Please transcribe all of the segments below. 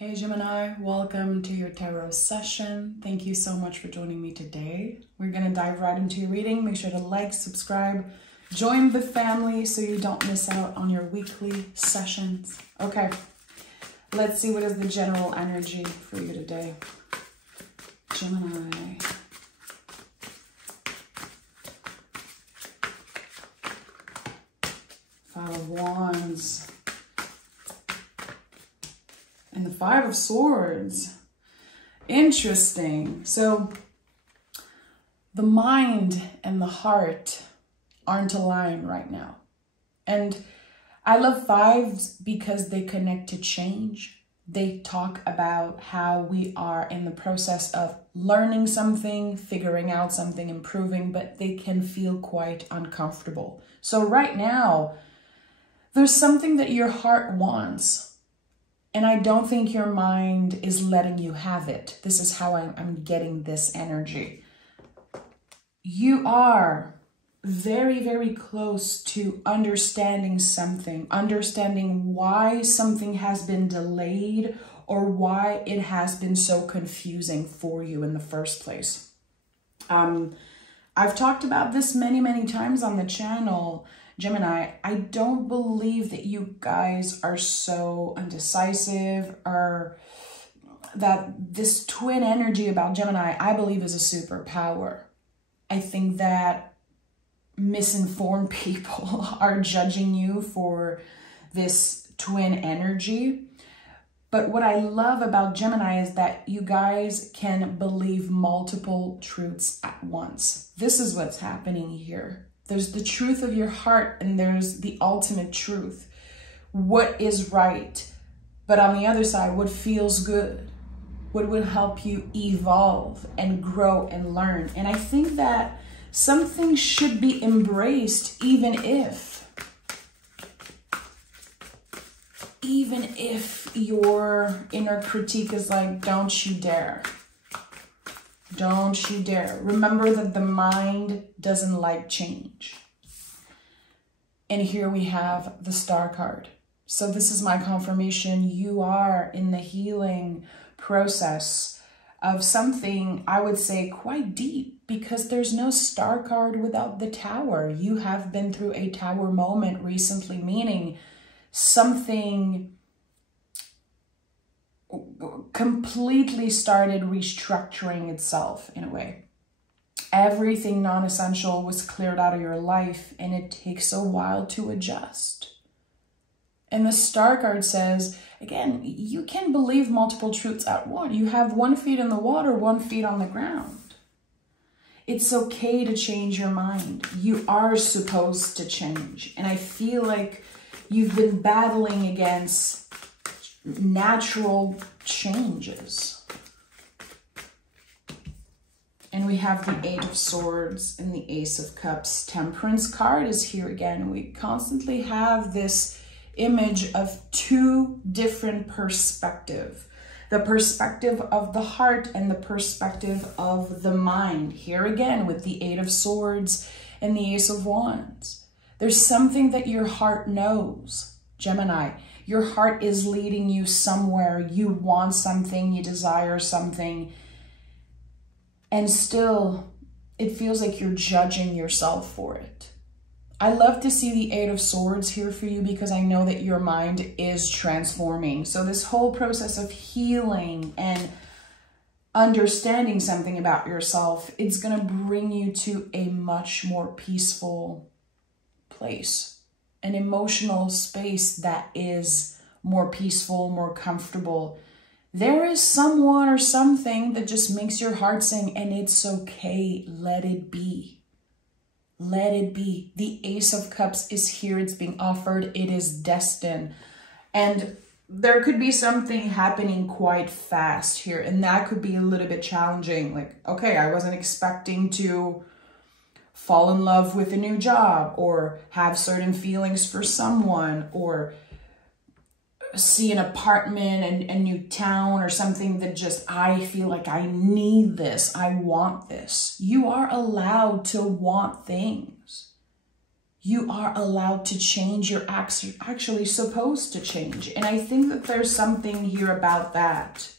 Hey Gemini, welcome to your tarot session. Thank you so much for joining me today. We're going to dive right into your reading. Make sure to like, subscribe, join the family so you don't miss out on your weekly sessions. Okay, let's see what is the general energy for you today. Gemini. Five of Wands. And the Five of Swords. Interesting. So the mind and the heart aren't aligned right now. And I love fives because they connect to change. They talk about how we are in the process of learning something, figuring out something, improving, but they can feel quite uncomfortable. So right now, there's something that your heart wants. And I don't think your mind is letting you have it. This is how I'm getting this energy. You are very, very close to understanding something, understanding why something has been delayed or why it has been so confusing for you in the first place. I've talked about this many, many times on the channel. Gemini, I don't believe that you guys are so undecisive or that this twin energy about Gemini, I believe is a superpower. I think that misinformed people are judging you for this twin energy. But what I love about Gemini is that you guys can believe multiple truths at once. This is what's happening here. There's the truth of your heart and there's the ultimate truth. What is right? But on the other side, what feels good? What will help you evolve and grow and learn? And I think that something should be embraced even if your inner critique is like, don't you dare. Don't you dare. Remember that the mind doesn't like change. And here we have the Star card. So this is my confirmation. You are in the healing process of something, I would say, quite deep, because there's no Star card without the Tower. You have been through a Tower moment recently, meaning something completely started restructuring itself in a way. Everything non-essential was cleared out of your life and it takes a while to adjust. And the Star card says, again, you can believe multiple truths at once. You have 1 foot in the water, 1 foot on the ground. It's okay to change your mind. You are supposed to change. And I feel like you've been battling against natural changes. And we have the Eight of Swords and the Ace of Cups. Temperance card is here again. We constantly have this image of two different perspectives. The perspective of the heart and the perspective of the mind. Here again with the Eight of Swords and the Ace of Wands. There's something that your heart knows, Gemini. Your heart is leading you somewhere. You want something, you desire something. And still, it feels like you're judging yourself for it. I love to see the Eight of Swords here for you because I know that your mind is transforming. So this whole process of healing and understanding something about yourself, it's going to bring you to a much more peaceful place. An emotional space that is more peaceful, more comfortable. There is someone or something that just makes your heart sing, and it's okay. Let it be. Let it be. The Ace of Cups is here. It's being offered. It is destined. And there could be something happening quite fast here, and that could be a little bit challenging. Like, okay, I wasn't expecting to fall in love with a new job or have certain feelings for someone or see an apartment in a new town or something that just, I feel like I need this. I want this. You are allowed to want things. you are allowed to change. You're actually supposed to change. And I think that there's something here about that.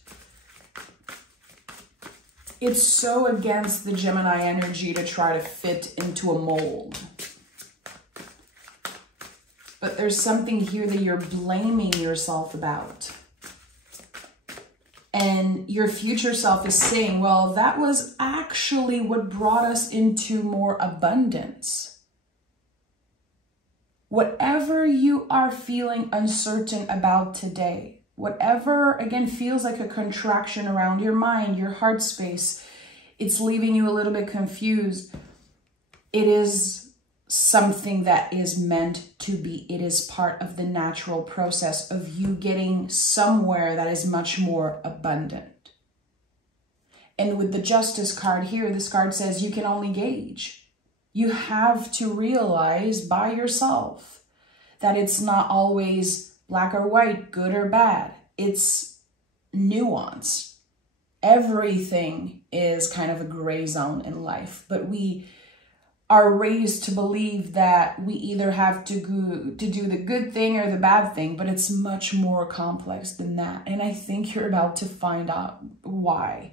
It's so against the Gemini energy to try to fit into a mold. But there's something here that you're blaming yourself about. And your future self is saying, well, that was actually what brought us into more abundance. Whatever you are feeling uncertain about today, whatever, again, feels like a contraction around your mind, your heart space, it's leaving you a little bit confused. It is something that is meant to be. It is part of the natural process of you getting somewhere that is much more abundant. And with the Justice card here, this card says you can only gauge. You have to realize by yourself that it's not always black or white, good or bad. It's nuance. Everything is kind of a gray zone in life, but we are raised to believe that we either have to do the good thing or the bad thing, but it's much more complex than that. And I think you're about to find out why.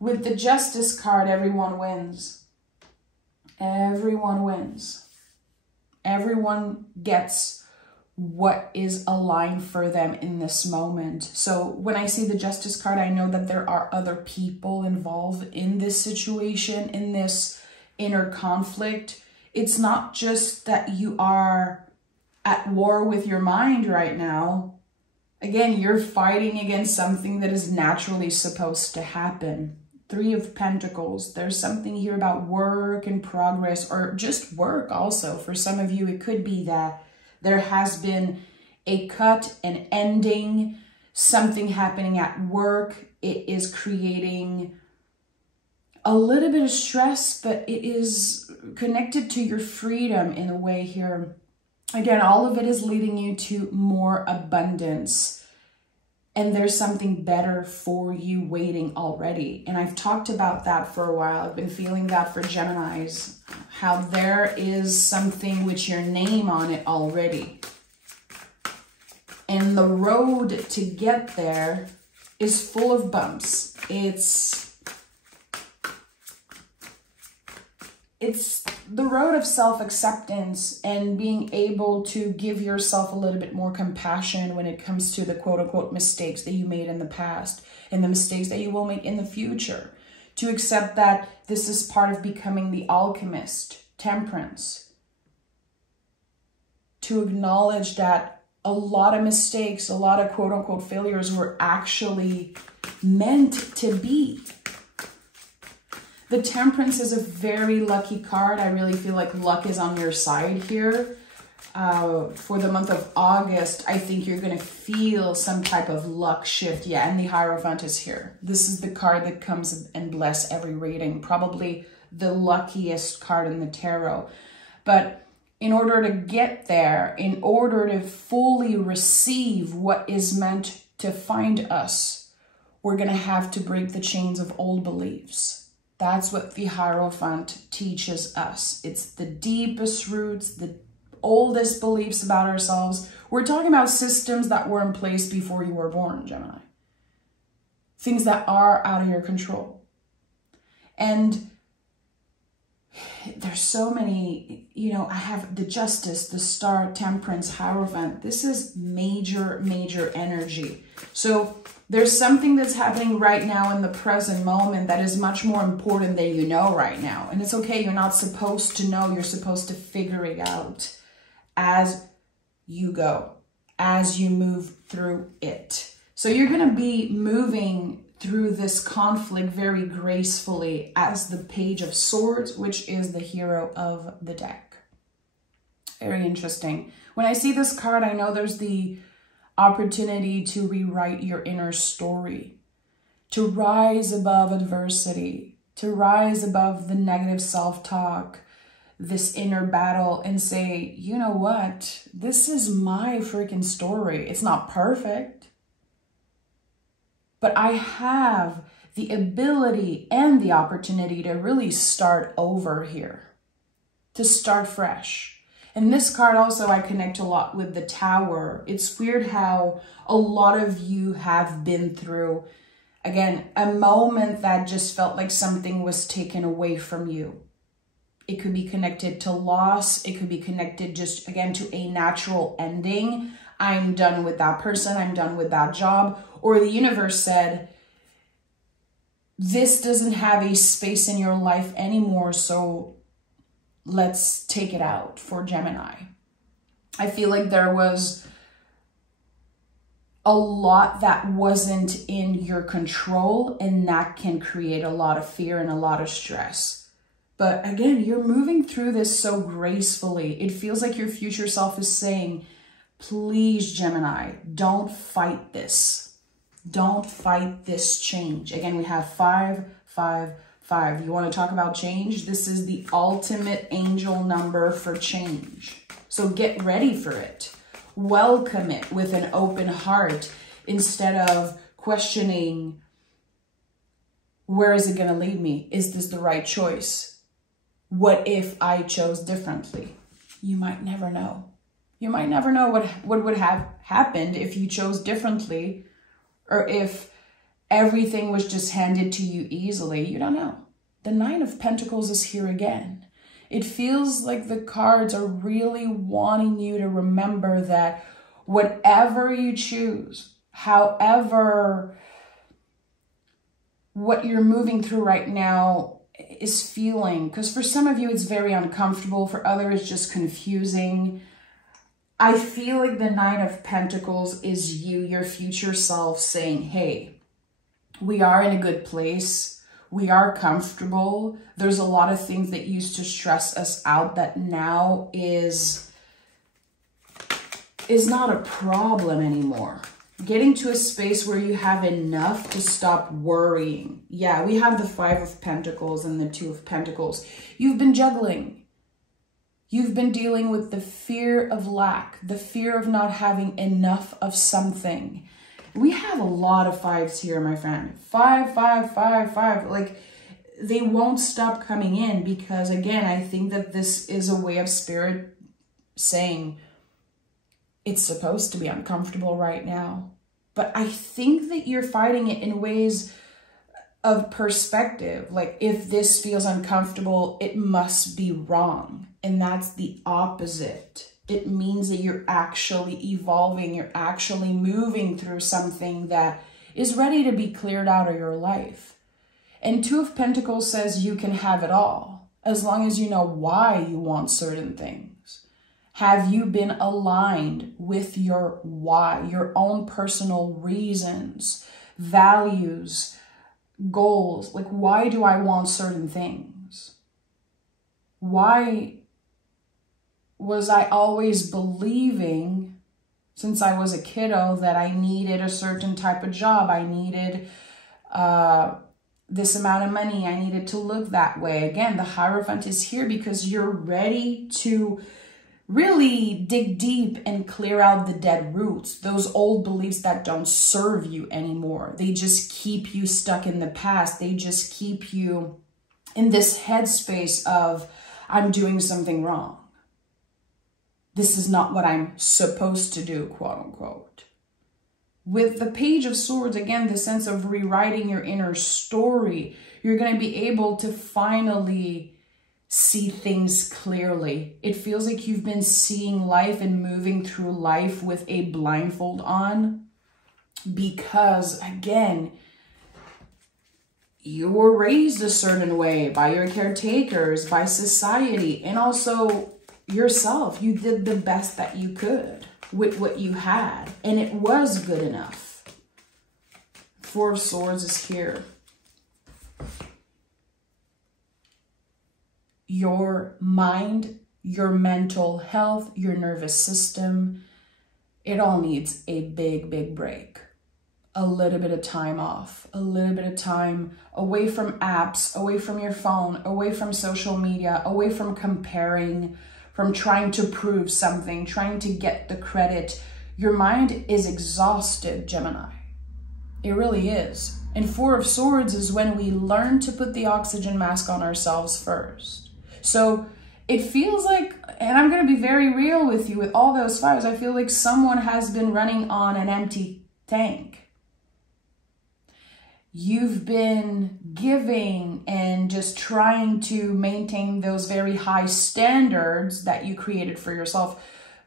With the Justice card, everyone wins. Everyone wins. Everyone gets what is aligned for them in this moment. So when I see the Justice card, I know that there are other people involved in this situation, in this inner conflict. It's not just that you are at war with your mind right now. Again, you're fighting against something that is naturally supposed to happen. 3 of Pentacles. There's something here about work and progress, or just work also. For some of you, it could be that there has been a cut, an ending, something happening at work. It is creating a little bit of stress, but it is connected to your freedom in a way here. Again, all of it is leading you to more abundance. And there's something better for you waiting already. And I've talked about that for a while. I've been feeling that for Geminis, how there is something with your name on it already. And the road to get there is full of bumps. It's the road of self-acceptance and being able to give yourself a little bit more compassion when it comes to the quote-unquote mistakes that you made in the past and the mistakes that you will make in the future. To accept that this is part of becoming the alchemist, temperance. To acknowledge that a lot of mistakes, a lot of quote-unquote failures were actually meant to be. The Temperance is a very lucky card. I really feel like luck is on your side here. For the month of August, I think you're going to feel some type of luck shift. Yeah, and the Hierophant is here. This is the card that comes and bless every reading. Probably the luckiest card in the tarot. But in order to get there, in order to fully receive what is meant to find us, we're going to have to break the chains of old beliefs. That's what the Hierophant teaches us. It's the deepest roots, the oldest beliefs about ourselves. We're talking about systems that were in place before you were born, Gemini. Things that are out of your control. And there's so many, you know, I have the Justice, the Star, Temperance, Hierophant. This is major, major energy. So there's something that's happening right now in the present moment that is much more important than you know right now. And it's okay. You're not supposed to know. You're supposed to figure it out as you go, as you move through it. So you're going to be moving through this conflict very gracefully as the Page of Swords, which is the hero of the deck. Very interesting. When I see this card, I know there's the opportunity to rewrite your inner story, to rise above adversity, to rise above the negative self-talk, this inner battle, and say, you know what? This is my freaking story. It's not perfect, but I have the ability and the opportunity to really start over here, to start fresh. And this card also I connect a lot with the Tower. It's weird how a lot of you have been through, again, a moment that just felt like something was taken away from you. It could be connected to loss. It could be connected just, again, to a natural ending. I'm done with that person. I'm done with that job. Or the universe said, this doesn't have a space in your life anymore, so let's take it out for Gemini. I feel like there was a lot that wasn't in your control, and that can create a lot of fear and a lot of stress. But again, you're moving through this so gracefully. It feels like your future self is saying, please, Gemini, don't fight this. Don't fight this change. Again, we have 5, 5, 5. You want to talk about change? This is the ultimate angel number for change. So get ready for it. Welcome it with an open heart instead of questioning, where is it going to lead me? Is this the right choice? What if I chose differently? You might never know. You might never know what would have happened if you chose differently, or if everything was just handed to you easily. You don't know. The 9 of Pentacles is here again. It feels like the cards are really wanting you to remember that whatever you choose, however, what you're moving through right now is feeling, because for some of you it's very uncomfortable, for others it's just confusing. I feel like the 9 of Pentacles is you, your future self, saying, hey, we are in a good place. We are comfortable. There's a lot of things that used to stress us out that now is not a problem anymore. Getting to a space where you have enough to stop worrying. Yeah, we have the 5 of Pentacles and the 2 of Pentacles. You've been juggling. You've been dealing with the fear of lack, the fear of not having enough of something. We have a lot of 5s here, my friend. 5, 5, 5, 5. Like, they won't stop coming in because, again, I think that this is a way of spirit saying it's supposed to be uncomfortable right now. But I think that you're fighting it in ways of perspective. Like, if this feels uncomfortable, it must be wrong. And that's the opposite. It means that you're actually evolving. You're actually moving through something that is ready to be cleared out of your life. And 2 of Pentacles says you can have it all as long as you know why you want certain things. Have you been aligned with your why, your own personal reasons, values, goals? Like, why do I want certain things? Why was I always believing, since I was a kiddo, that I needed a certain type of job? I needed this amount of money. I needed to look that way. Again, the Hierophant is here because you're ready to really dig deep and clear out the dead roots, those old beliefs that don't serve you anymore. They just keep you stuck in the past. They just keep you in this headspace of, I'm doing something wrong. This is not what I'm supposed to do, quote unquote. With the Page of Swords, again, the sense of rewriting your inner story, you're going to be able to finally see things clearly. It feels like you've been seeing life and moving through life with a blindfold on because, again, you were raised a certain way by your caretakers, by society, and also yourself. You did the best that you could with what you had, and it was good enough. 4 of Swords is here. Your mind, your mental health, your nervous system, it all needs a big, big break. A little bit of time off, a little bit of time away from apps, away from your phone, away from social media, away from comparing, from trying to prove something, trying to get the credit. Your mind is exhausted, Gemini. It really is. And 4 of Swords is when we learn to put the oxygen mask on ourselves first. So it feels like, and I'm going to be very real with you with all those fives, I feel like someone has been running on an empty tank. You've been giving and just trying to maintain those very high standards that you created for yourself,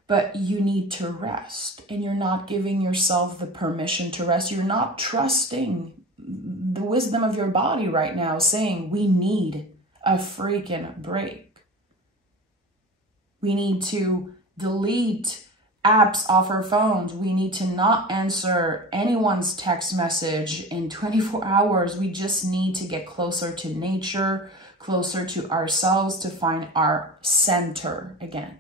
but you need to rest, and you're not giving yourself the permission to rest. You're not trusting the wisdom of your body right now, saying we need a freaking break. We need to delete apps off our phones. We need to not answer anyone's text message in 24 hours. We just need to get closer to nature, closer to ourselves, to find our center again.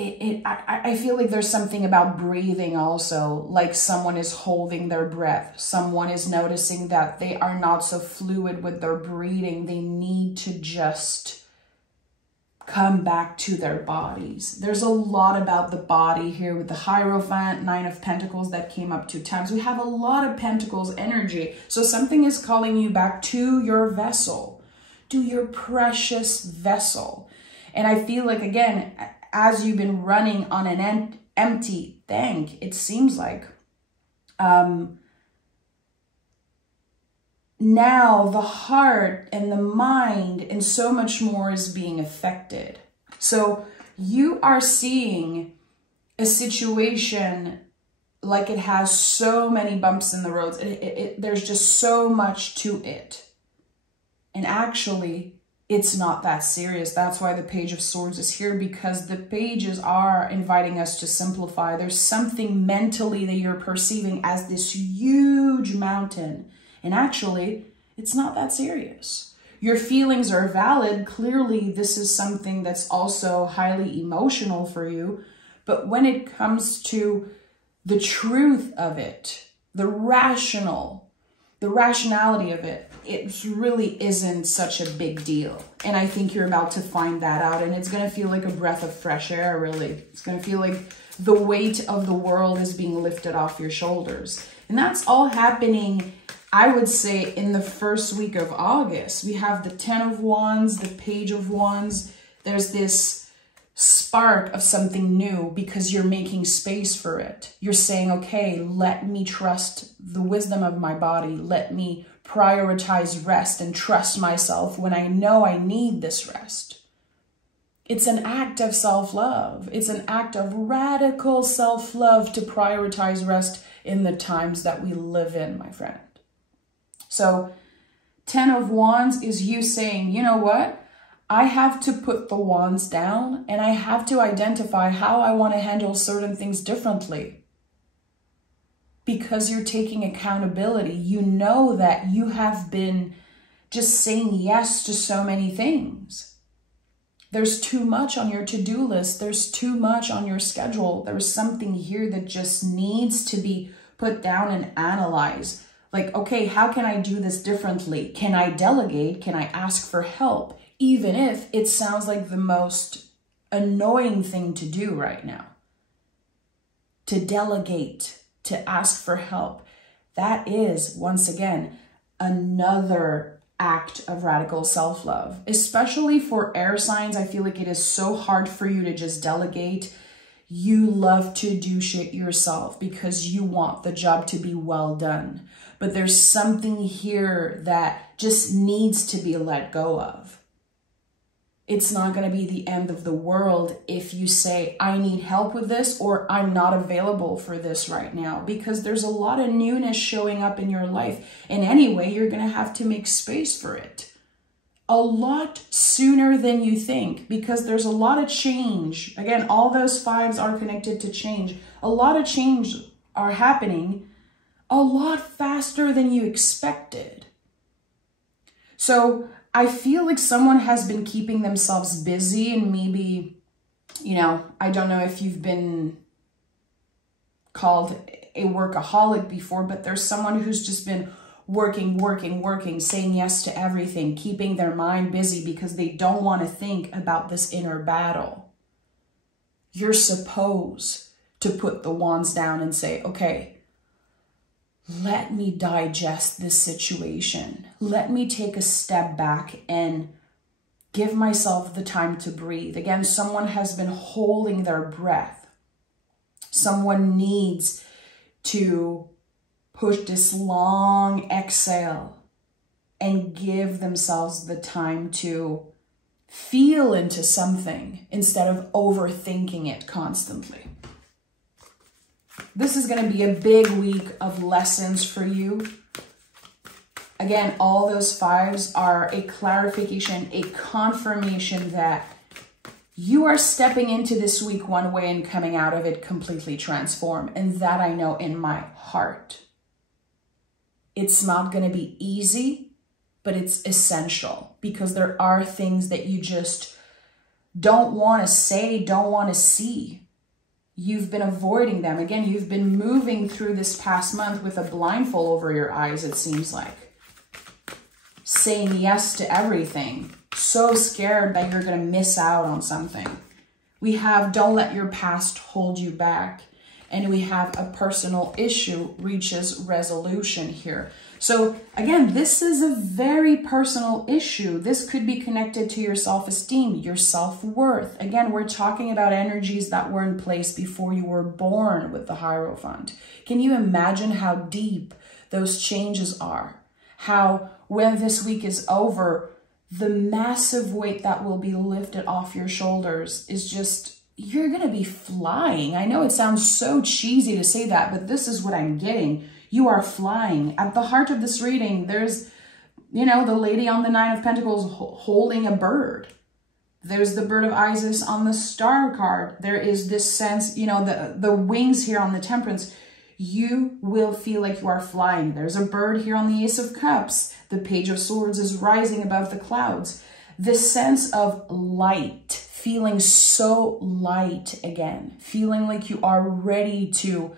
I feel like there's something about breathing also, like someone is holding their breath. Someone is noticing that they are not so fluid with their breathing. They need to just come back to their bodies. There's a lot about the body here with the Hierophant, Nine of Pentacles that came up 2 times. We have a lot of Pentacles energy. So something is calling you back to your vessel, to your precious vessel. And I feel like, again, as you've been running on an empty tank, it seems like now the heart and the mind and so much more is being affected. So you are seeing a situation like it has so many bumps in the roads. There's just so much to it. And actually, it's not that serious. That's why the Page of Swords is here, because the pages are inviting us to simplify. There's something mentally that you're perceiving as this huge mountain. And actually, it's not that serious. Your feelings are valid. Clearly, this is something that's also highly emotional for you. But when it comes to the truth of it, the rationality of it, it really isn't such a big deal. And I think you're about to find that out. And it's going to feel like a breath of fresh air, really. It's going to feel like the weight of the world is being lifted off your shoulders. And that's all happening, I would say, in the first week of August. We have the 10 of Wands, the Page of Wands. There's this spark of something new because you're making space for it. You're saying, okay, let me trust the wisdom of my body. Let me prioritize rest and trust myself when I know I need this rest. It's an act of self-love. It's an act of radical self-love to prioritize rest in the times that we live in, my friend. So 10 of Wands is you saying, you know what? I have to put the wands down and I have to identify how I want to handle certain things differently. Because you're taking accountability. You know that you have been just saying yes to so many things. There's too much on your to-do list. There's too much on your schedule. There's something here that just needs to be put down and analyzed. Like, okay, how can I do this differently? Can I delegate? Can I ask for help? Even if it sounds like the most annoying thing to do right now. To delegate, to ask for help. That is, once again, another act of radical self-love. Especially for air signs, I feel like it is so hard for you to just delegate. You love to do shit yourself because you want the job to be well done. But there's something here that just needs to be let go of. It's not going to be the end of the world if you say, I need help with this, or I'm not available for this right now, because there's a lot of newness showing up in your life. And anyway, you're going to have to make space for it a lot sooner than you think, because there's a lot of change. Again, all those fives are connected to change. A lot of change are happening a lot faster than you expected. So I feel like someone has been keeping themselves busy, and maybe, you know, I don't know if you've been called a workaholic before, but there's someone who's just been working, saying yes to everything, keeping their mind busy because they don't want to think about this inner battle. You're supposed to put the wands down and say, okay, let me digest this situation. Let me take a step back and give myself the time to breathe. Again, someone has been holding their breath. Someone needs to push this long exhale and give themselves the time to feel into something instead of overthinking it constantly. This is going to be a big week of lessons for you. Again, all those fives are a clarification, a confirmation that you are stepping into this week one way and coming out of it completely transformed. And that I know in my heart. It's not going to be easy, but it's essential because there are things that you just don't want to say, don't want to see. You've been avoiding them. Again, you've been moving through this past month with a blindfold over your eyes, it seems like. Saying yes to everything. So scared that you're going to miss out on something. We have don't let your past hold you back. And we have a personal issue reaches resolution here. So again, this is a very personal issue. This could be connected to your self-esteem, your self-worth. Again, we're talking about energies that were in place before you were born with the Hierophant. Can you imagine how deep those changes are? How when this week is over, the massive weight that will be lifted off your shoulders is just, you're going to be flying. I know it sounds so cheesy to say that, but this is what I'm getting. You are flying. At the heart of this reading, there's, you know, the lady on the Nine of Pentacles holding a bird. There's the bird of Isis on the Star card. There is this sense, you know, the wings here on the Temperance. You will feel like you are flying. There's a bird here on the Ace of Cups. The Page of Swords is rising above the clouds. This sense of light, feeling so light again, feeling like you are ready to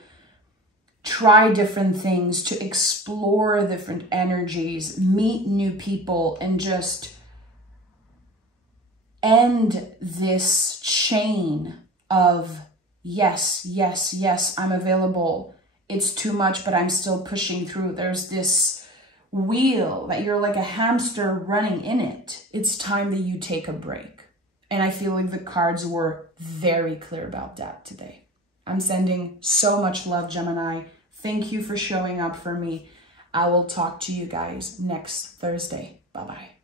try different things, to explore different energies, meet new people, and just end this chain of yes, yes, yes, I'm available. It's too much, but I'm still pushing through. There's this wheel that you're like a hamster running in it. It's time that you take a break. And I feel like the cards were very clear about that today. I'm sending so much love, Gemini. Thank you for showing up for me. I will talk to you guys next Thursday. Bye-bye.